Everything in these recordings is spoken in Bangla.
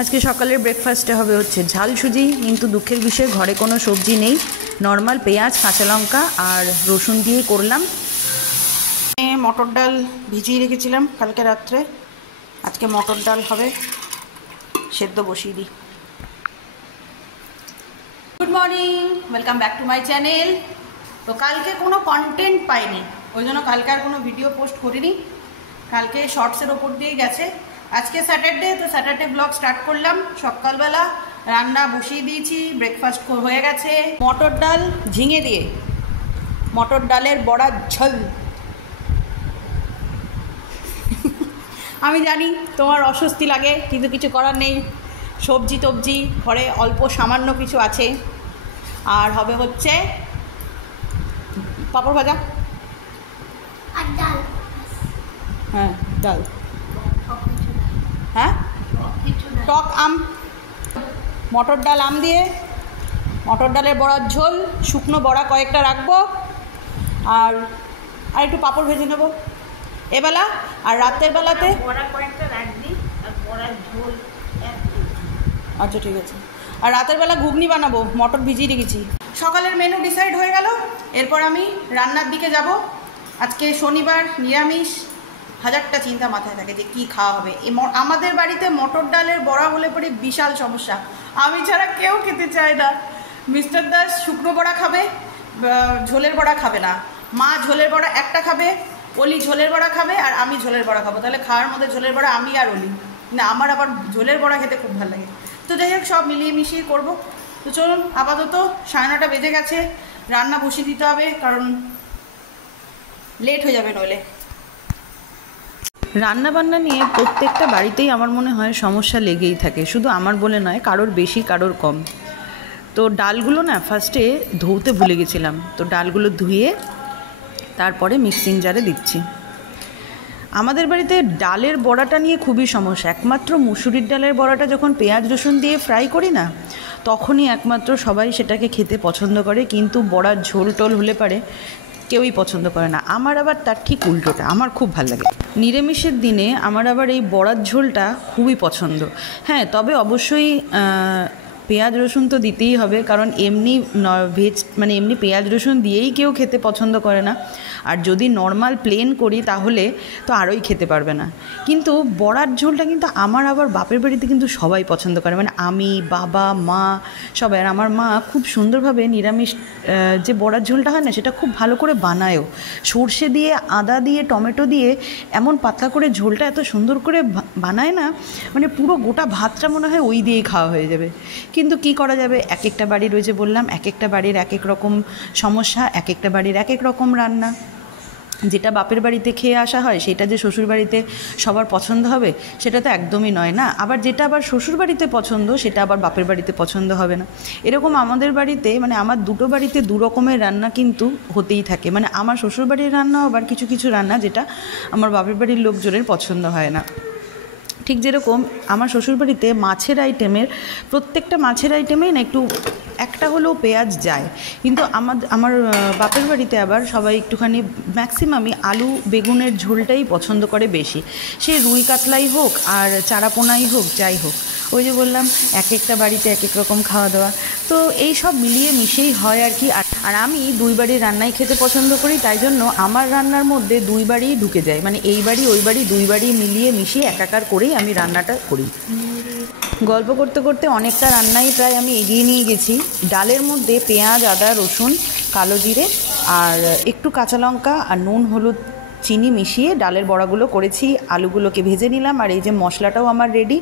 আজকে সকালের ব্রেকফাস্টে হবে হচ্ছে ঝাল সুজি, কিন্তু দুঃখের বিষয়ে ঘরে কোনো সবজি নেই। নর্মাল পেঁয়াজ, কাঁচা লঙ্কা আর রসুন দিয়ে করলাম। মটর ডাল ভিজিয়ে রেখেছিলাম কালকে রাত্রে, আজকে মটর ডাল হবে, সেদ্ধ বসিয়ে দিই। Good morning, welcome back to my channel. তো কালকে কোনো কন্টেন্ট পাইনি, ওই জন্য কালকে আর কোনো ভিডিও পোস্ট করিনি। কালকে শর্টসের ওপর দিয়ে গেছে। আজকে স্যাটারডে, তো স্যাটারডে ব্লগ স্টার্ট করলাম। সকালবেলা রান্না বসিয়ে দিয়েছি, ব্রেকফাস্ট হয়ে গেছে। মটর ডাল ঝিঙে দিয়ে, মটর ডালের বড়া ঝোল। আমি জানি তোমার অস্বস্তি লাগে, কিন্তু কিছু করার নেই। সবজি টবজি ঘরে অল্প সামান্য কিছু আছে। আর হবে হচ্ছে পাঁপড় ভাজা আর ডাল। হ্যাঁ, ডাল। হ্যাঁ, টক আম, মটর ডাল আম দিয়ে, মটর ডালের বড়ার ঝোল, শুকনো বড়া কয়েকটা রাখবো, আর একটু পাঁপড় ভেজে নেবো এবেলা। আর রাতের বেলাতে বড়া কয়েকটা রাখবি আর বড়ার ঝোল। আচ্ছা, ঠিক আছে। আর রাতের বেলা ঘুগনি বানাবো, মটর ভিজিয়ে রেখেছি। সকালের মেনু ডিসাইড হয়ে গেল, এরপর আমি রান্নার দিকে যাব। আজকে শনিবার, নিরামিষ। হাজারটা চিন্তা মাথায় থাকে যে কী খাওয়া হবে। আমাদের বাড়িতে মটর ডালের বড়া হলে পরে বিশাল সমস্যা, আমি ছাড়া কেউ খেতে চায় না। মিস্টার দাস শুকনো বড়া খাবে, ঝোলের বড়া খাবে না। মা ঝোলের বড়া একটা খাবে, অলি ঝোলের বড়া খাবে, আর আমি ঝোলের বড়া খাবো। তাহলে খাওয়ার মধ্যে ঝোলের বড়া আমি আর অলি না। আমার আবার ঝোলের বড়া খেতে খুব ভালো লাগে। তো যাই হোক, সব মিলিয়ে মিশিয়ে করবো। তো চলুন, আপাতত 9:30 বেজে গেছে, রান্না বসিয়ে দিতে হবে, কারণ লেট হয়ে যাবে নইলে। রান্না বান্না নিয়ে প্রত্যেকটা বাড়িতেই আমার মনে হয় সমস্যা লেগেই থাকে, শুধু আমার বলে নয়, কারোর বেশি কারোর কম। তো ডালগুলো না ফার্স্টে ধুতে ভুলে গেছিলাম, তো ডালগুলো ধুয়ে তারপরে মিক্সিং জারে দিচ্ছি। আমাদের বাড়িতে ডালের বড়াটা নিয়ে খুবই সমস্যা। একমাত্র মুসুরির ডালের বড়াটা যখন পেঁয়াজ রসুন দিয়ে ফ্রাই করি না, তখনই একমাত্র সবাই সেটাকে খেতে পছন্দ করে, কিন্তু বড়ার ঝোল টোল হলে পারে কেউই পছন্দ করে না। আমার আবার তার ঠিক উল্টোটা, আমার খুব ভালো লাগে। নিরামিষের দিনে আমার আবার এই বড়ার ঝোলটা খুবই পছন্দ। হ্যাঁ, তবে অবশ্যই পেঁয়াজ রসুন তো দিতেই হবে, কারণ এমনি ভেজ মানে এমনি পেঁয়াজ রসুন দিয়েই কেউ খেতে পছন্দ করে না। আর যদি নর্মাল প্লেন করি তাহলে তো আরোই খেতে পারবে না। কিন্তু বড়ার ঝোলটা কিন্তু আমার আবার বাপের বাড়িতে কিন্তু সবাই পছন্দ করে, মানে আমি, বাবা, মা সবাই। আর আমার মা খুব সুন্দরভাবে নিরামিষ যে বড়ার ঝোলটা হয় না, সেটা খুব ভালো করে বানায়ও। সর্ষে দিয়ে, আদা দিয়ে, টমেটো দিয়ে এমন পাতলা করে ঝোলটা এত সুন্দর করে বানায় না, মানে পুরো গোটা ভাতটা মনে হয় ওই দিয়েই খাওয়া হয়ে যাবে। কিন্তু কি করা যাবে, এক একটা বাড়ি রয়েছে, বললাম এক একটা বাড়ির এক এক রকম সমস্যা, এক একটা বাড়ির এক এক রকম রান্না। যেটা বাপের বাড়িতে খেয়ে আসা হয় সেটা যে শ্বশুর বাড়িতে সবার পছন্দ হবে সেটা তো একদমই নয় না। আবার যেটা আবার শ্বশুর বাড়িতে পছন্দ সেটা আবার বাপের বাড়িতে পছন্দ হবে না। এরকম আমাদের বাড়িতে, মানে আমার দুটো বাড়িতে দু রকমের রান্না কিন্তু হতেই থাকে। মানে আমার শ্বশুর বাড়ির রান্নাও আবার কিছু কিছু রান্না যেটা আমার বাপের বাড়ির লোকজনের পছন্দ হয় না। ঠিক যেরকম আমার শ্বশুরবাড়িতে মাছের আইটেমের, প্রত্যেকটা মাছের আইটেমেই না একটু একটা হলেও পেঁয়াজ যায়, কিন্তু আমার বাপের বাড়িতে আবার সবাই একটুখানি ম্যাক্সিমামই আলু বেগুনের ঝোলটাই পছন্দ করে বেশি। সে রুই কাতলাই হোক আর চারাপোনাই হোক, যাই হোক। ওই যে বললাম, এক একটা বাড়িতে এক এক রকম খাওয়া দাওয়া, তো এই সব মিলিয়ে মিশেই হয় আর কি। আর আমি দুই বাড়ির রান্নাই খেতে পছন্দ করি, তাই জন্য আমার রান্নার মধ্যে দুই বাড়িই ঢুকে যায়, মানে এই বাড়ি ওই বাড়ি দুই বাড়ি মিলিয়ে মিশিয়ে একাকার করেই আমি রান্নাটা করি। গল্প করতে করতে অনেকটা রান্নাই প্রায় আমি এগিয়ে নিয়ে গেছি। ডালের মধ্যে পেঁয়াজ, আদা, রসুন, কালো জিরে আর একটু কাঁচা লঙ্কা আর নুন, হলুদ, চিনি মিশিয়ে ডালের বড়াগুলো করেছি। আলুগুলোকে ভেজে নিলাম, আর এই যে মশলাটাও আমার রেডি।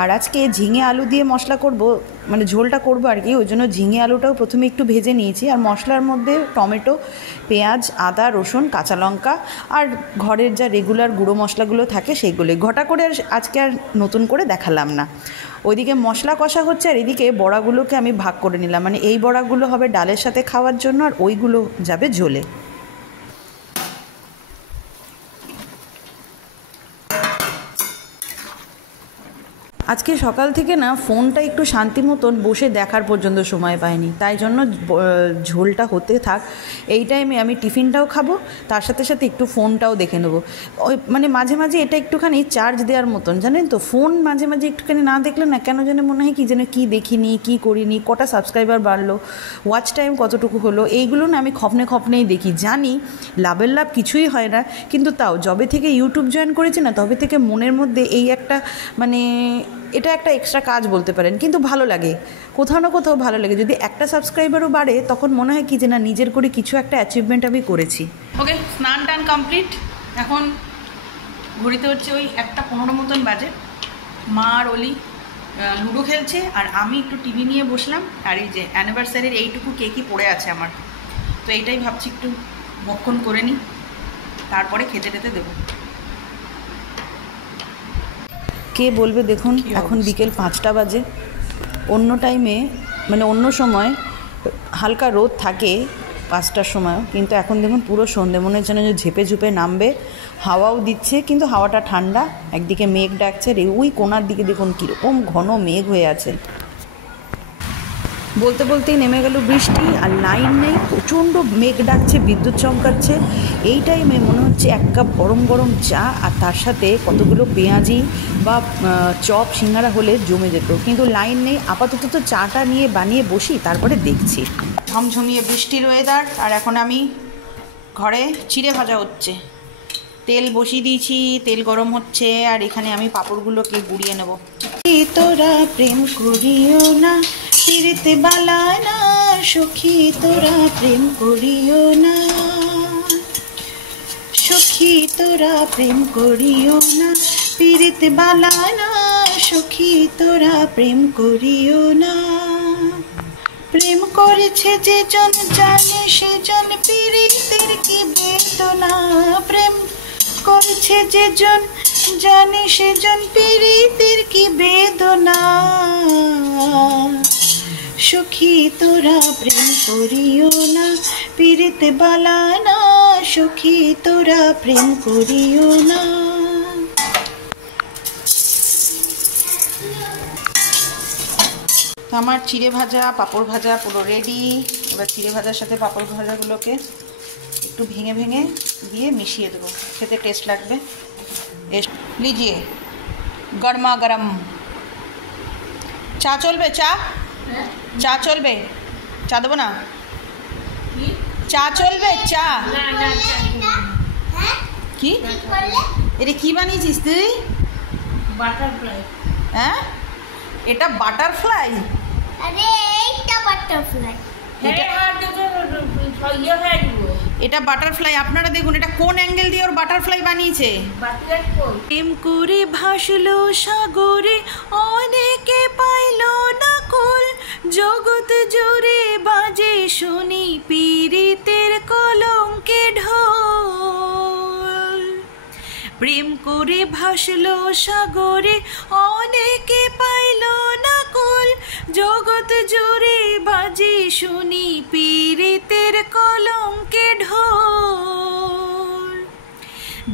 আর আজকে ঝিঙে আলু দিয়ে মশলা করব, মানে ঝোলটা করবো আর কি, ওই জন্য ঝিঙে আলুটাও প্রথমে একটু ভেজে নিয়েছি। আর মশলার মধ্যে টমেটো, পেঁয়াজ, আদা, রসুন, কাঁচা লঙ্কা আর ঘরের যা রেগুলার গুঁড়ো মশলাগুলো থাকে সেইগুলোই ঘটা করে আজকে আর নতুন করে দেখালাম না। ওইদিকে মশলা কষা হচ্ছে, আর এদিকে বড়াগুলোকে আমি ভাগ করে নিলাম, মানে এই বড়াগুলো হবে ডালের সাথে খাওয়ার জন্য, আর ওইগুলো যাবে ঝোলে। আজকে সকাল থেকে না ফোনটা একটু শান্তি মতন বসে দেখার পর্যন্ত সময় পাইনি, তাই জন্য ঝোলটা হতে থাক। এই টাইমে আমি টিফিনটাও খাবো, তার সাথে সাথে একটু ফোনটাও দেখে নেবো। ওই মানে মাঝে মাঝে এটা একটুখানি চার্জ দেওয়ার মতন, জানেন তো। ফোন মাঝে মাঝে একটুখানি না দেখলে না কেন যেন মনে হয় কি যেন কী দেখিনি, কী করিনি, কটা সাবস্ক্রাইবার বাড়লো, ওয়াচ টাইম কতটুকু হলো, এইগুলো না আমি খপনেই দেখি। জানি লাভের লাভ কিছুই হয় না, কিন্তু তাও যবে থেকে ইউটিউব জয়েন করেছি না, তবে থেকে মনের মধ্যে এই একটা মানে এটা একটা এক্সট্রা কাজ বলতে পারেন, কিন্তু ভালো লাগে, কোথাও না কোথাও ভালো লাগে। যদি একটা সাবস্ক্রাইবারও বাড়ে তখন মনে হয় কি যে না নিজের করে কিছু একটা অ্যাচিভমেন্ট আমি করেছি। ওকে, স্নান টান কমপ্লিট। এখন ঘড়িতে হচ্ছে ওই 1:15 মতন বাজে। মা আর অলি লুডো খেলছে, আর আমি একটু টিভি নিয়ে বসলাম। আর এই যে অ্যানিভার্সারির এইটুকু কেকই পড়ে আছে আমার, তো এইটাই ভাবছি একটু ভক্ষণ করে নিই, তারপরে খেতে দেবো। কে বলবে দেখুন, এখন বিকেল 5টা বাজে। অন্য টাইমে মানে অন্য সময় হালকা রোদ থাকে 5টার সময়ও, কিন্তু এখন দেখুন পুরো সন্ধে, মনে হচ্ছে না যে ঝেপে ঝুপে নামবে। হাওয়াও দিচ্ছে, কিন্তু হাওয়াটা ঠান্ডা। একদিকে মেঘ ডাকছে, ওই কোনার দিকে দেখুন কীরকম ঘন মেঘ হয়ে আছে। বলতে বলতেই নেমে গেল বৃষ্টি, আর লাইন নেই, প্রচণ্ড মেঘ ডাকছে, বিদ্যুৎ চমকাচ্ছে। এই টাইমে মনে হচ্ছে 1 কাপ গরম গরম চা আর তার সাথে কতগুলো পেঁয়াজি বা চপ সিঙ্গারা হলে জমে যেত, কিন্তু লাইন নেই। আপাতত তো চাটা নিয়ে বানিয়ে বসি, তারপরে দেখছি। ঝমঝমিয়ে বৃষ্টির ওয়েদার। আর এখন আমি ঘরে চিড়ে ভাজা হচ্ছে, তেল বসিয়ে দিয়েছি, তেল গরম হচ্ছে, আর এখানে আমি পাঁপড়গুলোকে গুঁড়িয়ে নেব। তোরা প্রেম করিও না, পিরিতে বালা না, সখী তোরা প্রেম করিও না, সখী তোরা প্রেম করিও না, পিরিতে বালা না, সখী তোরা প্রেম করিও না। প্রেম করেছে যে জন জানে সেজন পিরিতের কি বেদনা, প্রেম করেছে যে জন জানে সেজন পিরিতের কি বেদনা, সখী তোরা প্রেম করিও না, পিরিতে বালা না, সখী তোরা প্রেম করিও না। তো আমার চিড়ে ভাজা পাঁপড় ভাজা পুরো রেডি। এবার চিড়ে ভাজার সাথে পাঁপড় ভাজাগুলোকে একটু ভেঙে ভেঙে দিয়ে মিশিয়ে দেবো, খেতে টেস্ট লাগবে। লিজিয়ে গরমা গরম চা চলবে? চা চলবে? চা দেবো না? চা চলবে? চা কি? এটা কি বানিয়েছিস তুই? বাটারফ্লাই। হ্যাঁ, এটা বাটারফ্লাই? আরে এইটা বাটারফ্লাই। এটা বাটারফ্লাই। আপনারা দেখুন এটা কোন অ্যাঙ্গেল দিয়ে ওর বাটারফ্লাই বানিয়েছে। প্রেম করে ভাসলো সাগরে, অনেকে পাইল না কুল, জগৎ জুড়ে বাজে শুনি পীড়িতের কলঙ্কে ঢোল। প্রেম করে ভাসলো সাগরে, অনেকে পাইল না কুল, জগৎ জুড়ে বাজে শুনি পীড়িতের কলঙ্কে ঢোল।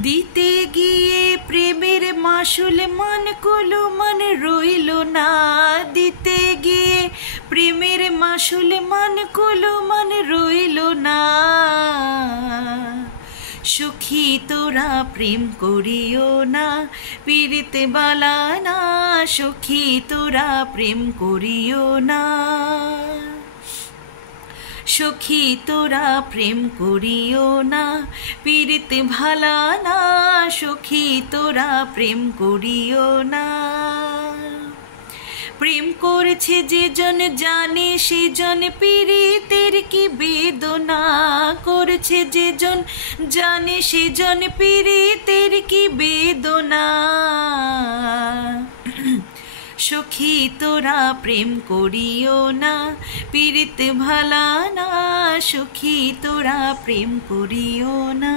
দিতে গিয়ে প্রেমের মাসুল মান কুলো মান রইল না, দিতে গিয়ে প্রেমের মাসুল মান কুলো মান রইল না, সখী তোরা প্রেম করিও না, পীড়িতে বালা না, সখী তোরা প্রেম করিও না, সখী তোরা প্রেম করিও না, পীড়িতে ভালা না, সখী তোরা প্রেম করিও না। প্রেম করেছে যে জন জানে সেজন পীড়িতের কি বেদনা, করেছে যে জন জানে সেজন পীড়িতের কি বেদনা, সখী তোরা প্রেম করিও না, পীড়িত ভালা না, সখী তোরা প্রেম করিও না।